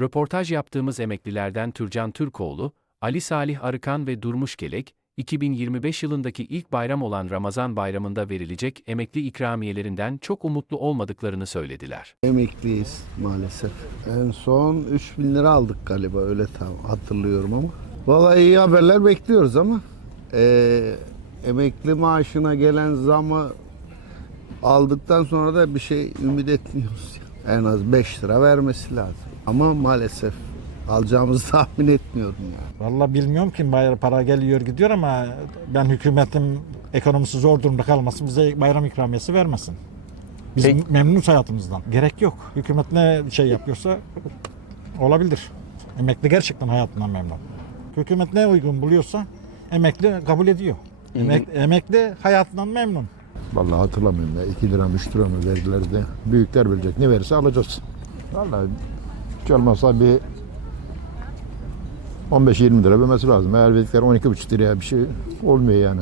Röportaj yaptığımız emeklilerden Türcan Türkoğlu, Ali Salih Arıkan ve Durmuş Gelek, 2025 yılındaki ilk bayram olan Ramazan bayramında verilecek emekli ikramiyelerinden çok umutlu olmadıklarını söylediler. Emekliyiz maalesef. En son 3000 lira aldık galiba öyle tam hatırlıyorum ama. Vallahi iyi haberler bekliyoruz ama eee, emekli maaşına gelen zamı aldıktan sonra da bir şey ümit etmiyoruz. En az 5 lira vermesi lazım. Ama maalesef alacağımızı tahmin etmiyorum yani. Vallahi bilmiyorum ki bayram para geliyor gidiyor ama ben hükümetin ekonomisi zor durumda kalmasın bize bayram ikramiyesi vermesin. Biz Peki. memnunuz hayatımızdan. Gerek yok. Hükümet ne şey yapıyorsa olabilir. Emekli gerçekten hayatından memnun. Hükümet ne uygun buluyorsa emekli kabul ediyor. Emek, emekli hayatından memnun. Vallahi hatırlamıyorum ya. 2 lira mı 3 lira mı verdiler de. Büyükler bilecek. Ne verirse alacağız. Vallahi hiç olmazsa bir 15-20 lira vermesi lazım. Eğer verdikleri 12,5 liraya bir şey olmuyor yani.